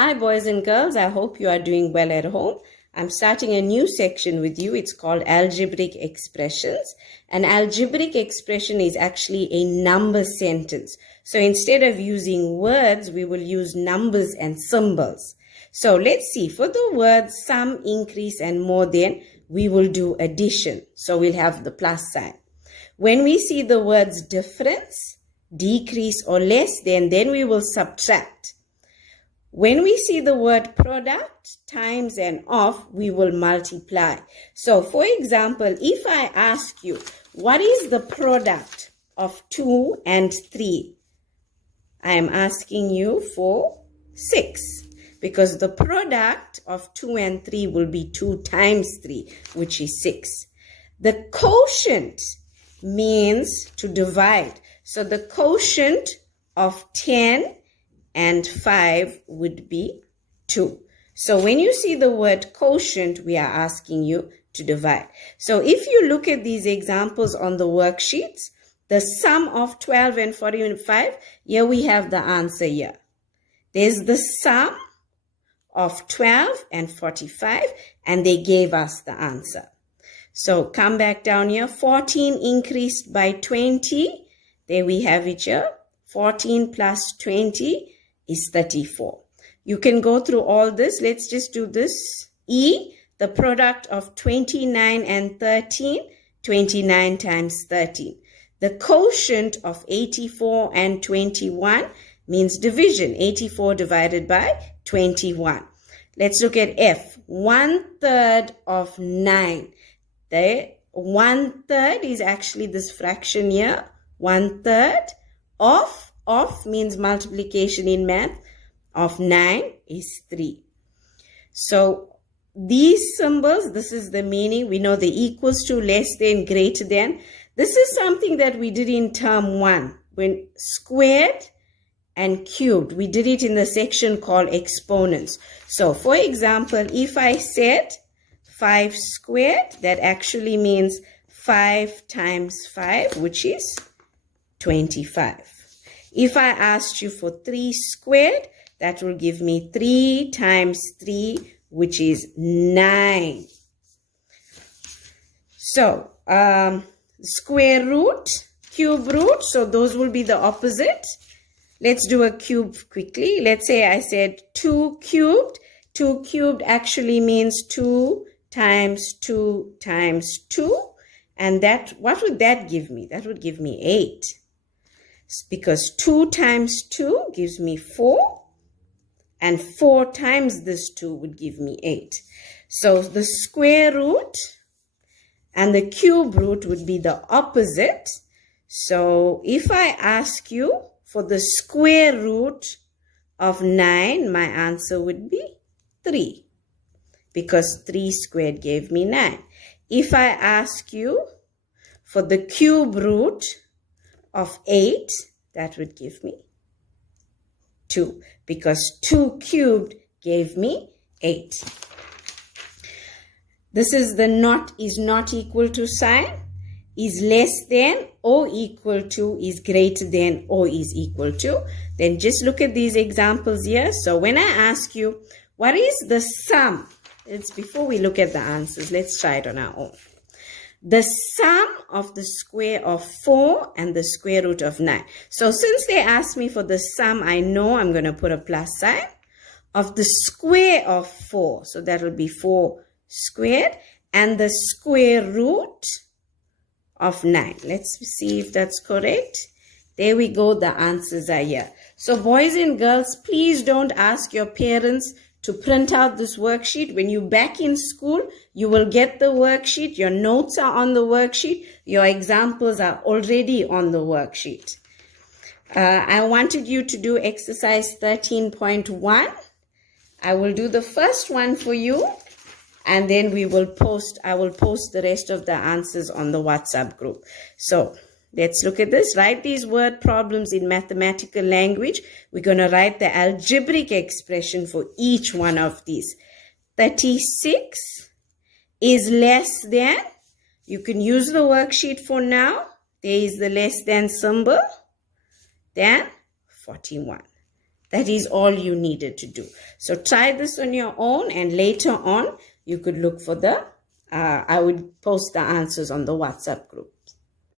Hi boys and girls, I hope you are doing well at home. I'm starting a new section with you. It's called algebraic expressions. An algebraic expression is actually a number sentence. So instead of using words, we will use numbers and symbols. So let's see, for the words sum, increase and more than, we will do addition. So we'll have the plus sign. When we see the words difference, decrease or less than, then we will subtract. When we see the word product, times and off, we will multiply. So for example, if I ask you, what is the product of 2 and 3? I am asking you for 6, because the product of 2 and 3 will be 2 times 3, which is 6. The quotient means to divide. So the quotient of 10 and 5 would be 2. So when you see the word quotient, we are asking you to divide. So if you look at these examples on the worksheets, the sum of 12 and 45, here we have the answer here. There's the sum of 12 and 45, and they gave us the answer. So come back down here, 14 increased by 20. There we have it here. 14 plus 20 is 34. You can go through all this. Let's just do this. E, the product of 29 and 13, 29 times 13. The quotient of 84 and 21 means division. 84 divided by 21. Let's look at F. 1/3 of 9. The 1/3 is actually this fraction here. 1/3 of means multiplication in math, of 9 is 3. So these symbols, this is the meaning. We know the equals to, less than, greater than. This is something that we did in term 1, when squared and cubed. We did it in the section called exponents. So for example, if I said 5 squared, that actually means 5 times 5, which is 25. If I asked you for 3 squared, that will give me 3 times 3, which is 9. So, square root, cube root, so those will be the opposite. Let's do a cube quickly. Let's say I said 2 cubed. 2 cubed actually means 2 times 2 times 2. And that, what would that give me? That would give me 8. Because 2 times 2 gives me 4. And 4 times this 2 would give me 8. So the square root and the cube root would be the opposite. So if I ask you for the square root of 9, my answer would be 3. Because 3 squared gave me 9. If I ask you for the cube root of 8, that would give me 2, because 2 cubed gave me 8. This is the not is not equal to sign, is less than or equal to, is greater than or is equal to. Then just look at these examples here. So when I ask you, what is the sum? It's before we look at the answers, let's try it on our own. The sum of the square of 4 and the square root of 9. So since they asked me for the sum, I know I'm going to put a plus sign, of the square of 4. So that will be 4 squared, and the square root of 9. Let's see if that's correct. There we go. The answers are here. So boys and girls, please don't ask your parents to print out this worksheet. When you're back in school, you will get the worksheet. Your notes are on the worksheet. Your examples are already on the worksheet. I wanted you to do exercise 13.1. I will do the first one for you, and then I will post the rest of the answers on the WhatsApp group. So let's look at this. Write these word problems in mathematical language. We're going to write the algebraic expression for each one of these. 36 is less than. You can use the worksheet for now. There is the less than symbol. Than 41. That is all you needed to do. So try this on your own, and later on you could look for I would post the answers on the WhatsApp group.